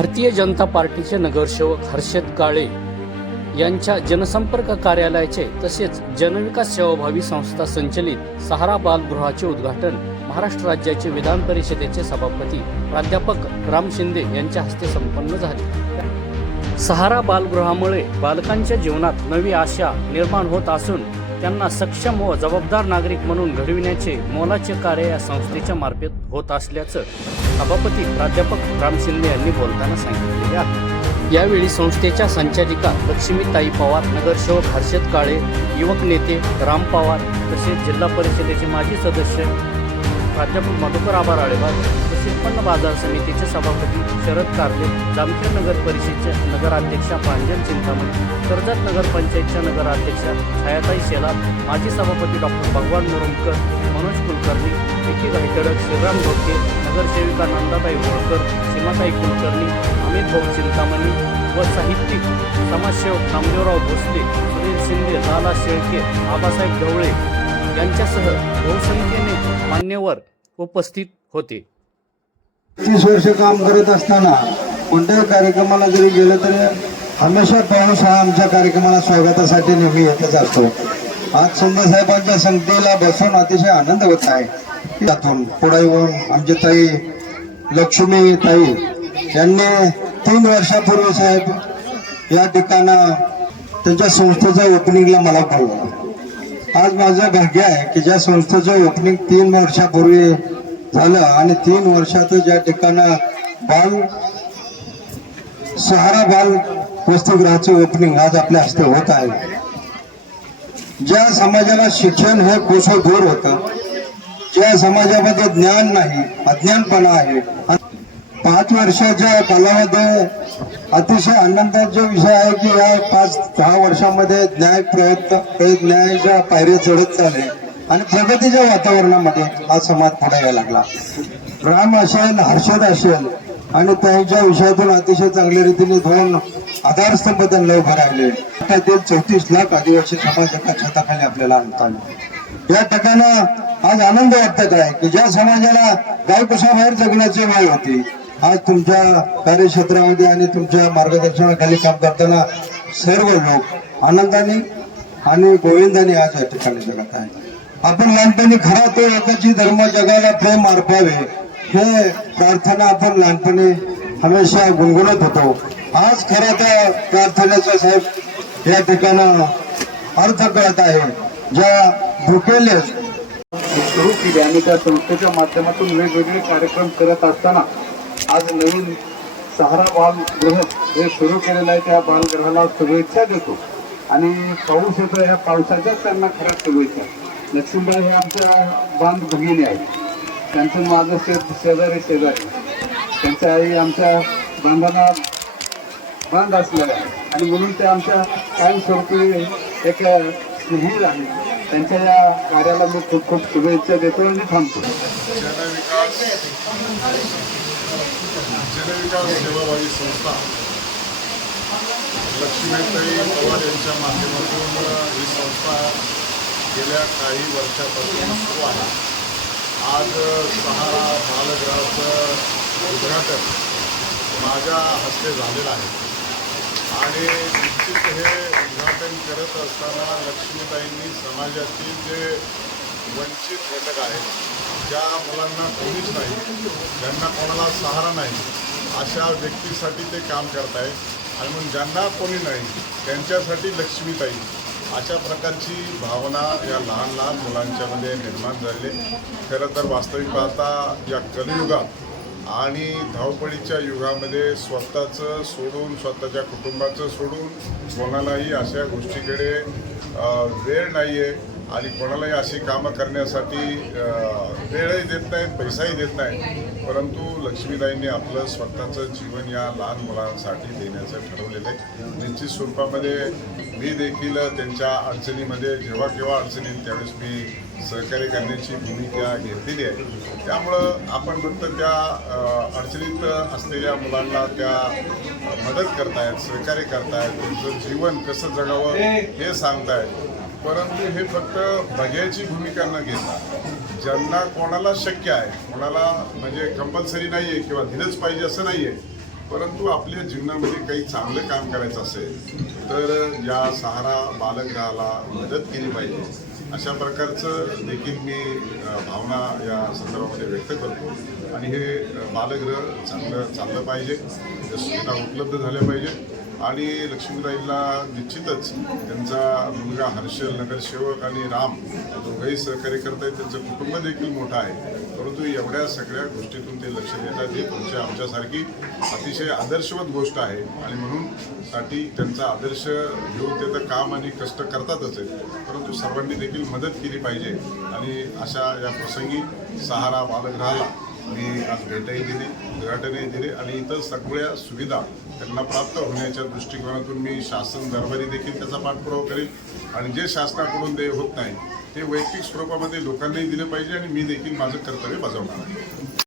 भारतीय जनता पार्टीचे नगरसेवक हर्षद काळे यांच्या जनसंपर्क कार्यालयाचे तसेच जनविकास सेवाभावी संस्था संचलित सहारा बालगृहाचे उद्घाटन महाराष्ट्र राज्याचे विधान परिषदेचे सभापती प्राध्यापक राम शिंदे यांच्या हस्ते संपन्न झाले। सहारा बालगृहामुळे बालकांच्या जीवनात नवी आशा निर्माण होत असून त्यांना सक्षम व जबाबदार नागरिक म्हणून घडविण्याचे मोलाचे कार्य या संस्थेच्या मार्फत होत असल्याचं सभापती प्राध्यापक राम शिंदे यांनी बोलताना सांगितले आहे। यावेळी संस्थेच्या संचालिका लक्ष्मीताई पवार, नगरसेवक हर्षद काळे, युवक नेते राम पवार तसेच जिल्हा परिषदेचे माजी सदस्य प्राध्यापक मधुकर आभार आळेवार, उत्पन्न बाजार समितीचे सभापती शरद कारले, जामखेड नगर परिषदेच्या नगराध्यक्षा प्रांजल चिंतामणी, कर्जत नगरपंचायतच्या नगराध्यक्षा छायाताई शेलार, माजी सभापती डॉक्टर भगवान मुरुमकर, मनोज कुलकर्णी, विकी गायकडक, श्रीराम ढोके, नगरसेविका नंदाताई होळकर, सीमाताई कुलकर्णी, अमित भाऊ चिंतामणी व साहित्यिक समाजसेवक नामदेवराव भोसले, सुनील शिंदे, लाला शेळके, आबासाहेब ढवळे यांच्यासह बहुसंख्येने मान्यवर उपस्थित होते। 30 वर्ष काम करत असताना कोणत्याही कार्यक्रमाला जरी गेलं तरी हमेशा पाऊस हा आमच्या कार्यक्रमाला स्वागतासाठी नेहमी येतच असतो। आज शिंदे साहेबांच्या संगतीला बसून अतिशय आनंद होत आहे। त्यातून पुढे येऊन आमची ताई लक्ष्मी ताई यांनी 3 वर्षापूर्वी साहेब या ठिकाणा त्यांच्या संस्थेच्या ओपनिंगला मला बोलवलं। आज माझं भाग्य आहे की ज्या संस्थेचं ओपनिंग 3 वर्षापूर्वी झालं आणि 3 वर्षात ज्या ठिकाणं सहारा बाल वसतिगृहाचे ओपनिंग आज आपल्या हस्ते होत आहे। ज्या समाजाला शिक्षण हे कोसो दूर होतं, ज्या समाजामध्ये ज्ञान नाही, अज्ञानपणा आहे, 5 वर्षाच्या कालामध्ये अतिशय आनंदाचा विषय आहे की या 5-10 वर्षामध्ये न्यायाच्या पायऱ्या चढत चालले आणि प्रगतीच्या वातावरणामध्ये हा समाज पुढे यायला लागला। राम असेल, हर्षद असेल आणि त्यांच्या विषयातून अतिशय चांगल्या रीतीने 2 आधारस्तंभ त्यांना उभे राहिले। त्यातील 34 लाख आदिवासी समाज एका छताखाली आपल्याला आणता आले। या ठिकाणी आज आनंद वाटत आहे की ज्या समाजाला गावकुशाबाहेर जगण्याची वेळ होती, आज तुमच्या कार्यक्षेत्रामध्ये आणि तुमच्या मार्गदर्शनाखाली काम करताना सर्व लोक आनंदाने आणि गोविंदाने आज या ठिकाणी जगत आहे। आपण लहानपणी खरा तो एकाची धर्म जगाला प्रेम अर्पावे हे प्रार्थना आपण लहानपणी हमेशा गुणगुणत होतो। आज खरा त्या प्रार्थनेचा साहेब या ठिकाणं अर्थ कळत आहे। ज्या भुकेले सुरू केली आणि त्या संस्थेच्या माध्यमातून वेगवेगळे कार्यक्रम करत असताना आज नवीन सहारा बालगृह हे सुरू केलेलं आहे। त्या बालगृहाला शुभेच्छा देतो आणि पाऊस येतो, या पावसाच्याच त्यांना खऱ्या शुभेच्छा। लक्ष्मीबाई हे आमच्या बांध भगिनी आहेत, त्यांचं माझं शेजारी त्यांच्या आई आमच्या बांधाला बांध असलेल्या आहे आणि म्हणून ते आमच्या कायमस्वरूपी एक स्नेही आहे। त्यांच्या या कार्याला मी खूप खूप शुभेच्छा देतो आणि थांबतो। जनविकास सेवाभावी संस्था लक्ष्मीताई पवार यांच्या माध्यमातून ही संस्था गेल्या काही वर्षापासून सुरू आहे। आज सहारा बालगृहाचं उद्घाटन माझ्या हस्ते झालेलं आहे आणि निश्चित हे उद्घाटन करत असताना लक्ष्मीताईंनी समाजातील जे वंचित घटक आहेत, ज्या मुलांना कोणीच नाही, ज्यांना कोणाला सहारा नाही, अशा व्यक्तीसाठी ते काम करत आहेत आणि म्हणून ज्यांना कोणी नाही त्यांच्यासाठी लक्ष्मीताई अशा प्रकारची भावना या लहान लहान मुलांच्यामध्ये निर्माण झाली। खरं तर वास्तविक पाहता या कलियुगात आणि धावपळीच्या युगामध्ये स्वतःचं सोडून, स्वतःच्या कुटुंबाचं सोडून कोणालाही अशा गोष्टीकडे वेळ नाही आहे आणि कोणालाही अशी कामं करण्यासाठी वेळही देत नाहीत, पैसाही देत नाहीत। परंतु लक्ष्मीताईंनी आपलं स्वतःचं जीवन या लहान मुलांसाठी देण्याचं ठरवलेलं आहे। निश्चित स्वरूपामध्ये मी देखील त्यांच्या अडचणीमध्ये जेव्हा केव्हा अडचणी त्यावेळेस मी सहकार्य करण्याची भूमिका घेतलेली आहे। त्यामुळं आपण फक्त त्या अडचणीत असलेल्या मुलांना त्या मदत करतायत, सहकार्य करतायत, त्यांचं जीवन कसं जगावं हे सांगतायत। परंतु हे फक्त बघ्याची भूमिका न घेता ज्यांना कोणाला शक्य आहे, कोणाला म्हणजे कंपल्सरी नाही आहे किंवा दिलंच पाहिजे असं नाही आहे, परंतु आपल्या जीवनामध्ये काही चांगलं काम करायचं असेल तर या सहारा बालगृहाला मदत केली पाहिजे. अशा प्रकारचं देखील मी भावना या संदर्भामध्ये व्यक्त करतो आणि हे बालगृह चाललं पाहिजे, त्या सुविधा उपलब्ध झाल्या पाहिजे आणि लक्ष्मीताईंना निश्चितच त्यांचा मुलगा हर्षल नगरसेवक आणि राम दोघंही सहकार्य करत आहेत. त्यांचं कुटुंब देखील मोठं आहे, परंतु एवढ्या सगळ्या गोष्टीतून ते लक्ष देतात. ही तुमच्या आमच्यासारखी अतिशय आदर्शवत गोष्ट आहे आणि म्हणून साठी त्यांचा आदर्श घेऊन ते तर काम आणि कष्ट करतातच आहेत, परंतु सर्वांनी देखील मदत केली पाहिजे. आणि अशा या प्रसंगी सहारा बालगृहाला मी आज भेटही दिली, उद्घाटनही दिले आणि इतर सगळ्या सुविधा त्यांना प्राप्त होण्याच्या दृष्टिकोनातून मी शासन दरबारी देखील त्याचा पाठपुरावा करेल आणि जे शासनाकडून देय होत नाही ते वैयक्तिक स्वरूपामध्ये लोकांनाही दिले पाहिजे आणि मी देखील माझं कर्तव्य बजावणार आहे.